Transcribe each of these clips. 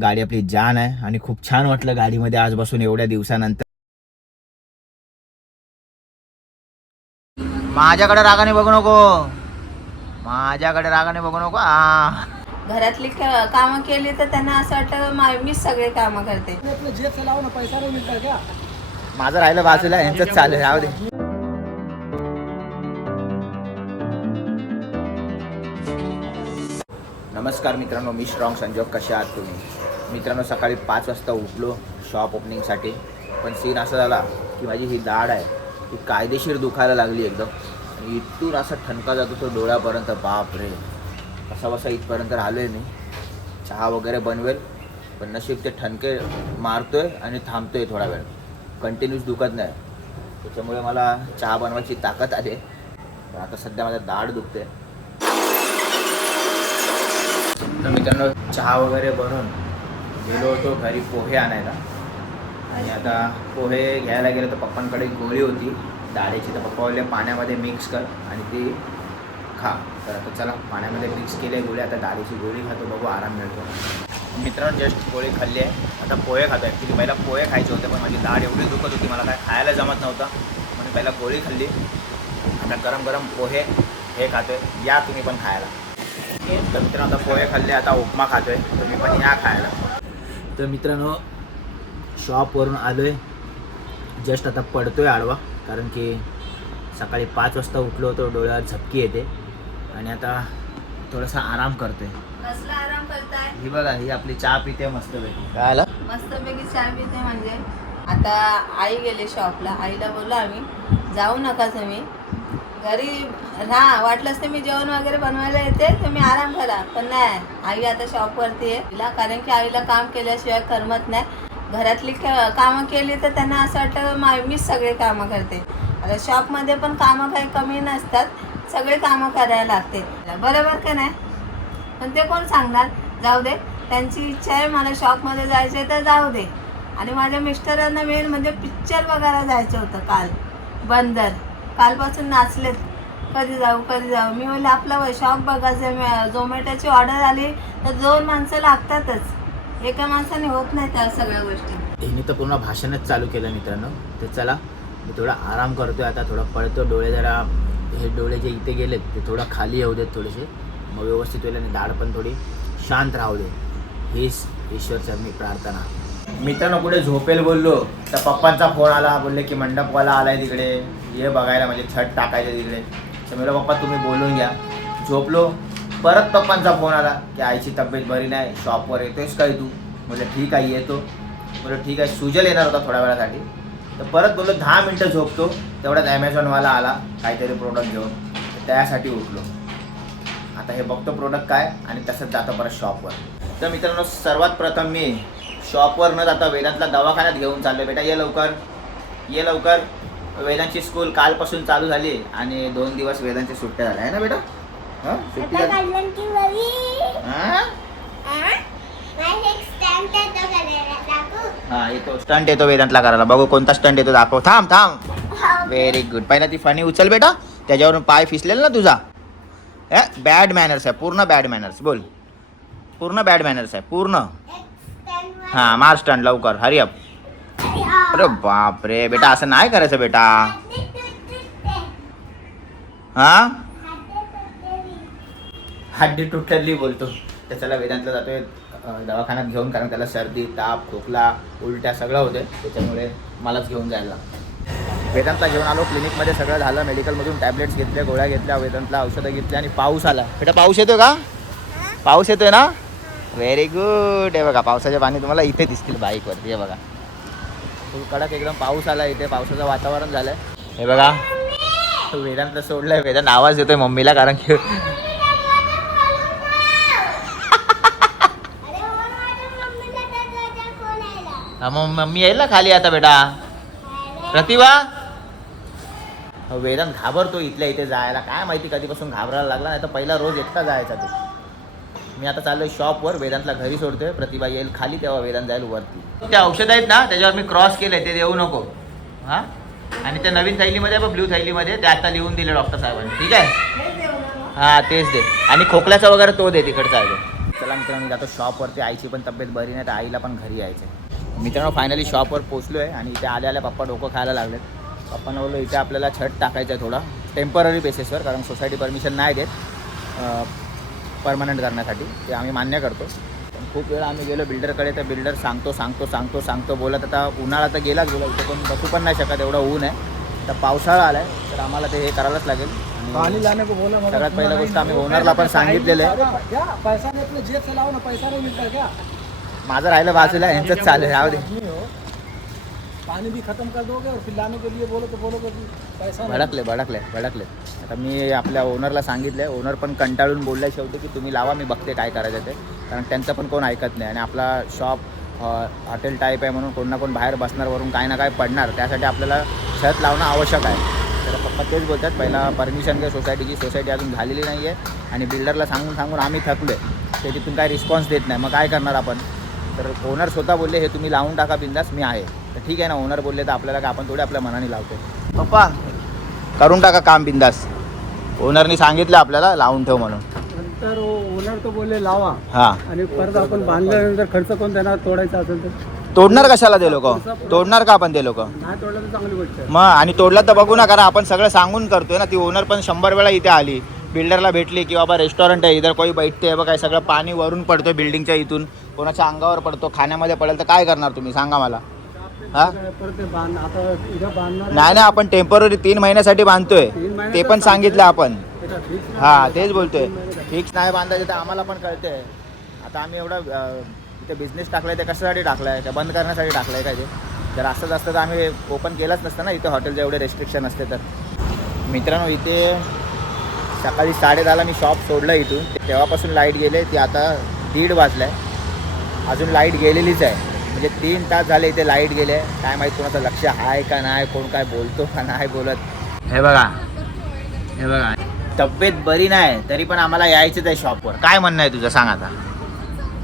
गाडी आपली जान आहे आणि खूप छान वाटलं गाडीमध्ये आज बसून एवढ्या दिवसानंतर. माझ्याकडे रागाने बघू नको, माझ्याकडे रागाने बघू नको. घरातली कामं केली तर त्यांना असं वाटतं मीच सगळे कामं करते. माझं राहिलं बाजूला, यांचंच चालू राहू दे. नमस्कार मित्रांनो, मी स्ट्रॉंग संजोग. कसे आहात तुम्ही मित्रांनो? सकाळी 5 वाजता उठलो शॉप ओपनिंगसाठी, पण सीन असा झाला की माझी ही दाढ आहे ती कायदेशीर दुखायला लागली एकदम. आणि इथून असा ठणका जातो तो डोळ्यापर्यंत. बाप रे, कसा बसा इथपर्यंत राहिलो आहे मी. चहा वगैरे बनवेल, पण नशीब ते ठणके मारतोय आणि थांबतोय थोडा वेळ, कंटिन्यूस दुखत नाही. त्याच्यामुळे मला चहा बनवायची ताकद आली. पण आता सध्या माझा दाढ दुखते. तर मित्रांनो, चहा वगैरे बनवून गेलो होतो घरी पोहे आणायला. आणि आता पोहे घ्यायला गेलो तर पप्पांकडे गोळी होती डाळीची. तर पप्पा बोलले पाण्यामध्ये मिक्स कर आणि ती खा. तर आता चला पाण्यामध्ये मिक्स केले गोळी. आता डाळीची गोळी खातो, बघू आराम मिळतो. मित्रांनो जस्ट गोळी खाल्ली आहे, आता पोहे खातो. ॲक्च्युली पहिला पोहे खायचे होते, पण माझी दाढ एवढी दुखत होती मला काय खायला जमत नव्हतं, म्हणून पहिला गोळी खाल्ली. आता गरम गरम पोहे हे खातो, या तुम्ही पण खायला. तर मित्रांनो आता पोहे खाल्ले, आता उपमा खातो आहे, तुम्ही पण या खायला. तर मित्रांनो शॉपवरून आलो आहे, जस्ट आता पडतो आहे आडवा, कारण की सकाळी 5 वाजता उठलो होतो, डोळ्यावर झपकी येते आणि आता थोडासा आराम करतो आहे. कसला आराम करताय? ही बघा, ही आपली चहा पिते मस्तपैकी. काय आलं? मस्तपैकी चहा पिते म्हणजे. आता आई गेले शॉपला, आईला बोललो आम्ही जाऊ नका तुम्ही घरी राहा, वाटलंच तर मी जेवण वगैरे बनवायला येते, तुम्ही आराम करा. पण नाही, आई आता शॉपवरती आहे तिला, कारण की आईला काम केल्याशिवाय करमत नाही. घरातली कामं केली तर त्यांना असं वाटतं मीच सगळे कामं करते. आता शॉपमध्ये पण कामं काही कमी नसतात, सगळे कामं करायला लागते, बरोबर का नाही? पण ते कोण सांगणार? जाऊ दे, त्यांची इच्छा आहे मला शॉपमध्ये जायचं आहे तर जाऊ दे. आणि माझ्या मिस्टरांना मेन म्हणजे पिक्चर बघायला जायचं होतं काल, बंदर. कालपासून नाचलेत, कधी जाऊ कधी जाऊ. मी बोलले आपला शॉप बघायचं. झोमॅटोची ऑर्डर आली तर 2 माणसं लागतातच, एका माणसाने होत नाही त्या सगळ्या गोष्टी. हिने तर पूर्ण भाषणच चालू केलं मित्रांनो. तर चला मी थोडा आराम करतोय, आता थोडा पळतो. डोळे जरा, हे डोळे जे इथे गेलेत ते थोडा खाली येऊ देत थोडेसे, मग व्यवस्थित होईल आणि दाढ पण थोडी शांत राहू दे, हीच ईश्वरचरणी प्रार्थना. मित्रांनो कुठे झोपेल बोललो तर पप्पांचा फोन आला, बोलले की मंडपवाला आलाय तिकडे, ये बघायला, म्हणजे छत टाकायचं तिकडे. तर मला पप्पा तुम्ही बोलून घ्या. झोपलो, परत पप्पांचा फोन आला की आईची तब्येत बरी नाही, शॉपवर येतोयस काय तू? बोलले ठीक आहे येतो. बोललो ठीक आहे. सुजल येणार होता थोड्या वेळासाठी, तर परत बोललो 10 मिनटं झोपतो. तेवढ्यात ॲमेझॉनवाला आला काहीतरी प्रोडक्ट घेऊन, तर त्यासाठी उठलो. आता हे बघतो प्रोडक्ट काय आणि तसंच जातो परत शॉपवर. तर मित्रांनो सर्वात प्रथम मी शॉपवर न जाता वेदांतला दवाखान्यात घेऊन चाललो. बेटा ये लवकर, ये लवकर. वेदांची स्कूल कालपासून चालू झाली आणि 2 दिवस वेदांची सुट्ट्या झाल्या आहे ना बेटा? हां सुट्टी झाली. हां येतो, स्टंट येतो वेदांतला करायला. बघू कोणता स्टंट येतो, दाखव. थांब थांब. Very good. पहिला ती फणी उचल बेटा, त्याच्यावरून पाय फिसलेल ना तुझा. बॅड मॅनर्स आहे, पूर्ण बॅड मॅनर्स. बोल, पूर्ण बॅड मॅनर्स आहे पूर्ण. हां मार स्टंट लवकर, हरी अप. अरे बाप रे बेटा, असं नाही करायचं बेटा. हां हड्डी तुटली बोलतो. तर चला वेदांतला जातोय दवाखान्यात घेऊन, कारण त्याला सर्दी, ताप, खोकला, उलट्या सगळं होते, त्याच्यामुळे मलाच घेऊन जायला. वेदांतला घेऊन आलो, क्लिनिकमध्ये सगळं झालं. मेडिकलमधून टॅबलेट्स घेतल्या, गोळ्या घेतल्या, वेदांतला औषधं घेतली आणि पाऊस आला. बेटा पाऊस येतोय का? पाऊस येतोय ना? Very good. हे बघा पावसाचे पाणी तुम्हाला इथे दिसतील बाईकवरती. हे बघा फुल कडक एकदम पाऊस आला इथे, पावसाचं वातावरण झालंय. हे बघा वेदांतला सोडलंय, वेदांत आवाज येतोय मम्मीला, कारण की मम्मी येईल ना खाली आता बेटा. प्रतिभा, वेदांत घाबरतो इथल्या इथे जायला, काय माहिती कधीपासून घाबरायला लागला. नाही तर पहिला रोज एकटा जायचा तो. मी आता चाललोय शॉपवर, वेदांतला घरी सोडतोय. प्रतिभा येईल खाली तेव्हा वेदांत जाईल वरती. ते औषध आहेत ना त्याच्यावर मी क्रॉस केलंय, ते देऊ नको. हां आणि त्या नवीन थैलीमध्ये ब्ल्यू थैलीमध्ये ते आता लिहून दिले डॉक्टर साहेबांनी. ठीक आहे? हां तेच दे. आणि खोकल्याचा वगैरे तो दे, तिकडचा आहे. चला मित्रांनो जातो शॉपवरती. आईची पण तब्येत बरी नाही तर आईला पण घरी यायचं आहे. मित्रांनो फायनली शॉपवर पोचलो आहे आणि इथे आल्या पप्पा डोकं खायला लागलेत. पप्पांना बोललो इथे आपल्याला छत टाकायचं आहे थोडा टेम्पररी बेसिसवर, कारण सोसायटी परमिशन नाही देत परमनंट करण्यासाठी. ते आम्ही मान्य करतो. पण खूप वेळा आम्ही गेलो बिल्डरकडे तर बिल्डर सांगतो बोलत. आता उन्हाळा तर गेलाच बोला, इथे पण बसू पण नाही शकत एवढं ऊन आहे. तर पावसाळा आला आहे तर आम्हाला ते हे करायलाच लागेल. पानी लाने को बोला, सगळ्यात पहिला गोष्ट आम्ही ओनरला पण सांगितलेलं आहे. क्या पैसा नहीं अपने जेब से लाओ ना, पैसा नहीं मिलता क्या? माझं राहिलं बाजूला, यांचंच चालेल राहू दे. नहीं हो, पानी भी खत्म कर दोगे और फिर लाने के लिए बोलो तो बोलोगे कि पैसा भडकले. आता मी आपल्या ओनरला सांगितलं. ओनर पण कंटाळून बोललाय शेवटी की तुम्ही लावा, मी बघते काय करायचं ते. कारण त्यांचं पण कोण ऐकत नाही आणि आपला शॉप हॉटेल टाईप आहे म्हणून कोण ना कोण बाहेर बसणार, वरून काय ना काय पडणार. त्यासाठी आपल्याला छत लावणं आवश्यक आहे. तर पप्पा तेच बोलतात, पहिला परमिशन घ्या सोसायटीची. सोसायटी अजून झालेली नाही आहे आणि बिल्डरला सांगून आम्ही थकलो आहे. ते तिथून काय रिस्पॉन्स देत नाही, मग काय करणार आपण. तर ओनर स्वतः बोलले हे तुम्ही लावून टाका बिंदास, मी आहे. तर ठीक आहे ना, ओनर बोलले तर आपल्याला काय, आपण थोडे आपल्या मनाने लावतो. पप्पा करून टाका काम बिंदास. ओनरनी सांगितलं आपल्याला लावून ठेव म्हणून. नंतर ओनर तो बोलले लावा हां, आणि परत आपण बांधल्यानंतर खर्च कोण देणार तोडायचा असेल तर? तोडणार कशाला ते लोक? तोडणार का आपण ते लोक? नाही तोडलं तर चांगली गोष्ट आहे. मग आणि तोडला तर बघू ना, कारण आपण सगळं सांगून करतोय ना. ती ओनर पण 100 वेळा इथे आली, बिल्डरला भेटली की बाबा रेस्टॉरंट आहे इधर, कोई बैठते आहे बघा, सगळं पाणी वरून पडतोय बिल्डिंगच्या इथून, कोणाच्या अंगावर पडतो, खाण्यामध्ये पडेल तर काय करणार तुम्ही सांगा मला. हां परत ते बांध, आता इथं बांधणार नाही, आपण टेम्पररी 3 महिन्यासाठी बांधतोय, ते पण सांगितलं आपण. हां तेच बोलतोय, फिक्स नाही बांधायचं. तर आम्हाला पण कळतंय. आता आम्ही एवढा इथे बिझनेस टाकलाय ते कशासाठी टाकलाय? ते बंद करण्यासाठी टाकलाय काय? ते जर असंच असतं तर आम्ही ओपन केलंच नसतं ना इथे हॉटेलचे एवढे रेस्ट्रिक्शन असते. तर मित्रांनो इथे सकाळी 10:30ला मी शॉप सोडलं इथून, तेव्हापासून लाईट गेले. ती आता 1:30 वाजलाय, अजून लाईट गेलेलीच आहे. म्हणजे 3 तास झाले इथे लाईट गेले. काय माहीत कोणाचं लक्ष आहे का नाही, कोण काय बोलतो का नाही बोलत. हे बघा तब्येत बरी नाही तरी पण आम्हाला यायचंच आहे शॉपवर. काय म्हणणं आहे तुझं सांग आता,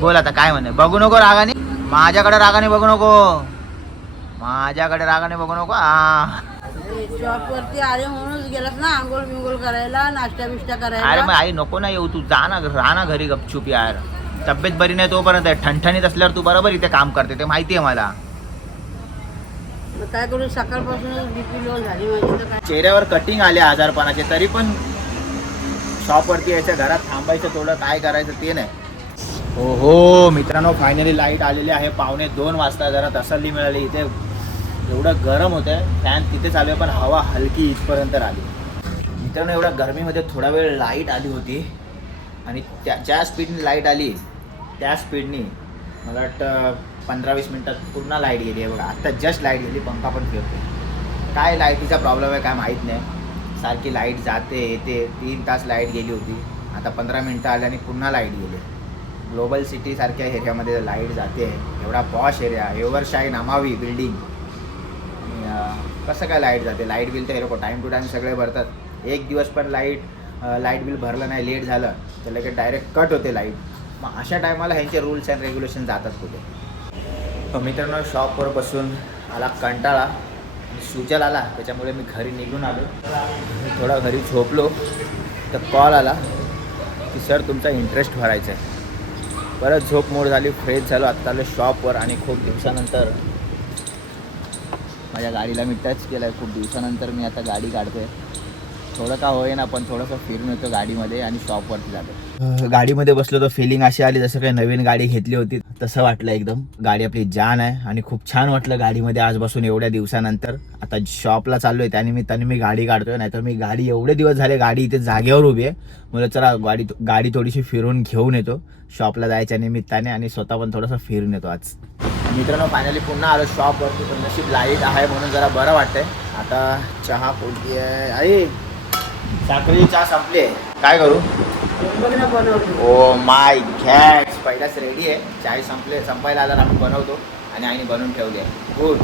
बोल आता काय म्हणणं. बघू नको रागाने, माझ्याकडे रागाने बघू नको, माझ्याकडे रागाने बघू नको. शॉप वरती आले म्हणूनच गेलात ना आंघोळ बिंघोळ करायला, नाश्ता बिष्टा अरे करायला. मग आई नको ना येऊ, तू जा ना, राहा ना घरी गपचूप यार. तब्येत बरी नाही तोपर्यंत, ठणठणीत असल्यावर तू बरोबर इथे काम करते, ते माहिती आहे मला. मग काय करू, सकाळपासूनच बीपी लो झाली माझी. तर काय चेहऱ्यावर कटिंग आले आजारपणाचे, तरी पण शॉपवरती यायचं, घरात थांबायचं थोडं, काय करायचं ते नाही. हो मित्रांनो फायनली लाईट आलेली आहे. 1:45 वाजता जरा तसल्ली मिळाली. इथे एवढं गरम होतं, फॅन तिथे चालू आहे पण हवा हलकी इथपर्यंत आली. मित्रांनो एवढ्या गरमीमध्ये थोडा वेळ लाईट आली होती आणि ज्या स्पीडने लाईट आली त्या स्पीडनी मला वाटतं 15-20 मिनटात पूर्ण लाईट गेली आहे. बघा आत्ता जस्ट लाईट गेली, पंखा पण फिरतो. काय लाईटीचा प्रॉब्लेम आहे काय माहीत नाही, सारखी लाईट जाते येते. 3 तास लाईट गेली होती, आता 15 मिनटं आली आणि पुन्हा लाईट गेली. ग्लोबल सिटी सारख्या एरियामध्ये लाईट जाते, एवढा पॉश एरिया, एव्हरशाईन अमावी बिल्डिंग, कसं काय लाईट जाते? लाईट बिल तर हे लोक टाईम टू टाईम सगळे भरतात. एक दिवस पण लाईट बिल भरलं नाही, लेट झालं तर लगेच डायरेक्ट कट होते लाईट. मग अशा टायमाला ह्यांचे रूल्स अँड रेग्युलेशन जातात कुठे. मित्रांनो शॉपवर बसून आला कंटाळा, सुजल आला, त्याच्यामुळे मी घरी निघून आलो. थोडा घरी झोपलो तर कॉल आला की सर तुमचा इंटरेस्ट भरायचा आहे. परत झोप मोड झाली, फ्रेश झालो, आत्ता आलो शॉपवर आणि खूप दिवसानंतर माझ्या गाडीला मी टच केलं आहे. खूप दिवसानंतर मी आता गाडी काढतो आहे. थोडं का होईना पण थोडंसं फिरून येतो गाडीमध्ये आणि शॉपवरती जातो. गाडीमध्ये बसलो तर फिलिंग अशी आली जसं काही नवीन गाडी घेतली होती तसं वाटलं. एकदम गाडी आपली जान आहे आणि खूप छान वाटलं गाडीमध्ये आज बसून एवढ्या दिवसानंतर. आता शॉपला चाललो आहे त्यानिमित्ताने मी गाडी काढतोय, नाहीतर मी गाडी एवढे दिवस झाले गाडी इथे जागेवर उभी आहे. मला चला गाडी थोडीशी फिरून घेऊन येतो शॉपला जायच्या निमित्ताने आणि स्वतः पण थोडंसं फिरून येतो आज. मित्रांनो फायनली पुन्हा आलो शॉपवरती, पण नशीब लाईट आहे म्हणून जरा बरं वाटतंय. आता चहा कोणती आहे? अरे साखरेची चहा संपली आहे, काय करू? ओ माय गॅड, पहिलाच रेडी आहे. चाय संपायला आला आम्ही बनवतो आणि आईने बनवून ठेवली आहे. गुड.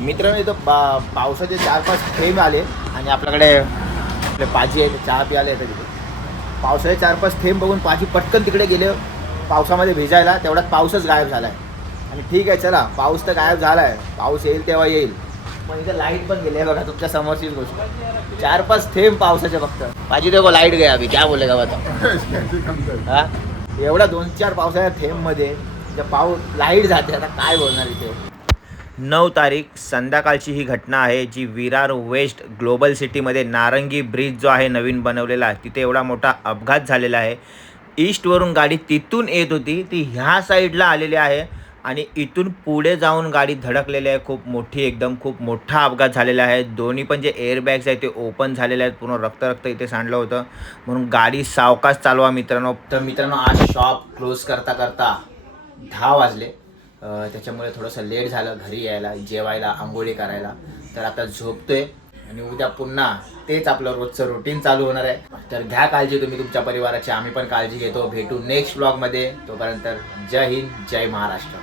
मित्रांनो इथं पावसाचे 4-5 थेंब आले आणि आपल्याकडे आपले पाजी आहे चहा प्यायला येतं तिथे. पावसाचे 4-5 थेंब बघून पाजी पटकन तिकडे गेले पावसामध्ये भिजायला, तेवढ्यात पाऊसच गायब झाला आहे. आणि ठीक आहे चला, पाऊस तर गायब झाला आहे, पाऊस येईल तेव्हा येईल. पण इथे लाईट पण गेली आहे बघा, तुमच्या समोरचीच गोष्ट. 4-5 थेंब पावसाचे फक्त. पाजी देखो लाईट गया अभी, क्या बोलेगा बता. हाँ एवढा 2-4 पावसाच्या थेंबमध्ये पाऊस लाईट जाते, आता काय बोलणार इथे. 9 तारीख संध्याकाळची ही घटना आहे, जी विरार वेस्ट ग्लोबल सिटीमध्ये नारंगी ब्रिज जो आहे नवीन बनवलेला, तिथे एवढा मोठा अपघात झालेला आहे. ईस्टवरून गाडी तिथून येत होती, ती ह्या साईडला आलेली आहे आणि इथून पुढे जाऊन गाडी धडकलेली आहे. खूप मोठी, एकदम खूप मोठा अपघात झालेला आहे. दोन्ही पण जे एअरबॅग्स आहेत ते ओपन झालेले आहेत, पूर्ण रक्त इथे सांडलं होतं. म्हणून गाडी सावकाश चालवा मित्रांनो. तर मित्रांनो, आज शॉप क्लोज करता करता 10 वाजले. त्याच्यामुळे थोडंसं लेट झालं घरी यायला, जेवायला, आंघोळी करायला. तर आता झोपतोय आणि उद्या पुन्हा तेच आपलं रोजचं रुटीन चालू होणार आहे. तर घ्या काळजी तुम्ही तुमच्या परिवाराची, आम्ही पण काळजी घेतो. भेटू नेक्स्ट ब्लॉगमध्ये. तोपर्यंत जय हिंद, जय महाराष्ट्र.